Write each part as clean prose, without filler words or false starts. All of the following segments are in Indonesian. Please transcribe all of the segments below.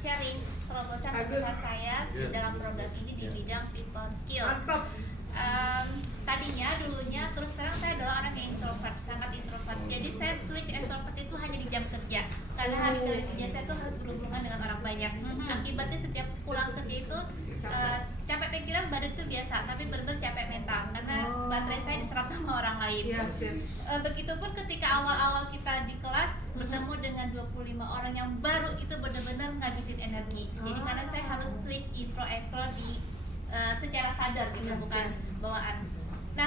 sharing terobosan terbesar saya di dalam program ini di bidang people skill. Tadinya dulunya terus terang saya adalah orang yang introvert, sangat introvert. Jadi saya switch extrovert itu hanya di jam kerja, karena hari kerja saya tuh harus berhubungan dengan orang banyak. Akibatnya setiap pulang kerja itu capek pikiran, badan itu biasa, tapi benar-benar capek mental karena baterai saya diserap sama orang lain. Begitupun ketika awal-awal kita di kelas bertemu dengan 25 orang yang baru, itu benar-benar ngabisin energi. Jadi karena saya harus switch intro extro di secara sadar gitu, bukan bawaan. Nah,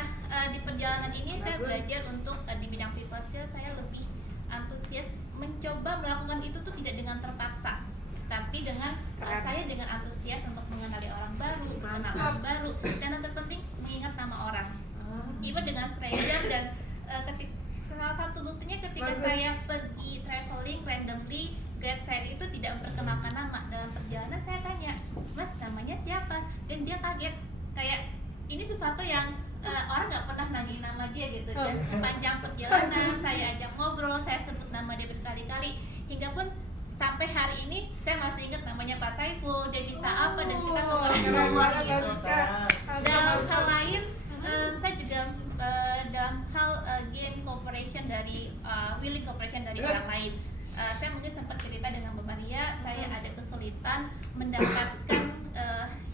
di perjalanan ini saya belajar untuk di bidang people skill saya lebih antusias mencoba melakukan itu tuh tidak dengan terpaksa, tapi dengan saya dengan antusias untuk mengenali orang baru, mengenal orang baru, dan yang terpenting mengingat nama orang. Even dengan stranger, dan salah satu buktinya ketika saya pergi traveling randomly, guide saya itu tidak memperkenalkan nama. Dalam perjalanan saya tanya, "Mas, namanya siapa?" Dan dia kaget, kayak ini sesuatu yang orang nggak pernah nanyain nama dia gitu. Dan sepanjang perjalanan saya ajak ngobrol, saya sebut nama dia berkali-kali, hingga pun sampai hari ini saya masih ingat namanya Pak Saiful, dia bisa apa, dan kita tukar nomor gitu. Dalam hal lain, saya juga dalam hal gain cooperation dari willing cooperation dari orang lain. Saya mungkin sempat cerita dengan Mbak Maria, saya ada kesulitan mendapatkan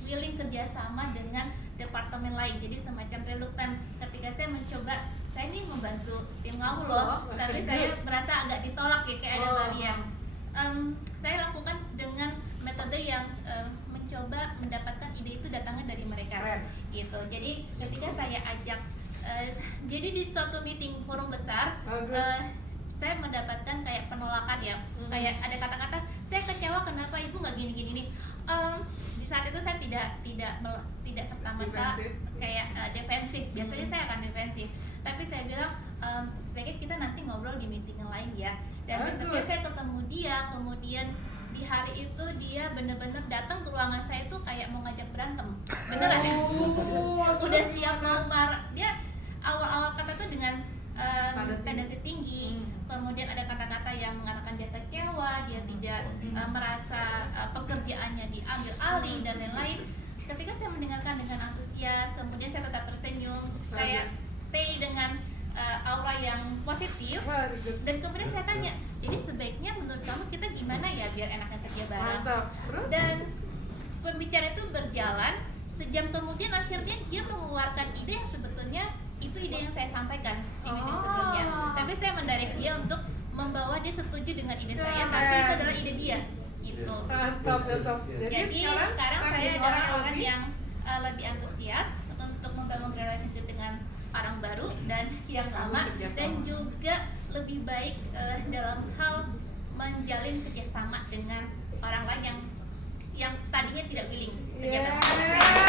willing kerjasama dengan departemen lain, jadi semacam reluctant ketika saya mencoba, saya ini membantu tim kamu loh, tapi saya merasa agak ditolak ya, kayak ada barrier. Saya lakukan dengan metode yang mencoba mendapatkan ide itu datangnya dari mereka gitu. Jadi ketika saya ajak, jadi di suatu meeting forum besar, saya mendapatkan kayak penolakan ya, kayak ada kata-kata, "Saya kecewa kenapa ibu nggak gini-gini." Di saat itu saya tidak serta-merta kayak defensif. Biasanya saya akan defensif, tapi saya bilang sebaiknya kita nanti ngobrol di meeting yang lain ya. Dan besoknya saya ketemu dia, kemudian di hari itu dia bener-bener datang ke ruangan saya itu kayak mau ngajak berantem, beneran. Udah siap mau marah. Dia awal-awal kata tuh dengan tendensi tinggi, kemudian ada kata-kata yang mengatakan dia kecewa, dia tidak merasa pekerjaannya diambil alih dan lain-lain. Ketika saya mendengarkan dengan antusias, kemudian saya tetap tersenyum, saya stay dengan aura yang positif, dan kemudian saya tanya, jadi sebaiknya menurut kamu kita gimana ya biar enaknya kerja bareng? Dan pembicaraan itu berjalan, sejam kemudian akhirnya dia mengeluarkan ide yang sebetulnya itu ide yang saya sampaikan di meeting sebelumnya, tapi saya mendirect dia untuk membawa dia setuju dengan ide saya, tapi itu adalah ide dia gitu. Jadi sekarang saya adalah orang yang lebih antusias untuk membangun relationship dengan orang baru dan yang lama, dan juga lebih baik dalam hal menjalin kerjasama dengan orang lain yang tadinya tidak willing kerja bersama saya.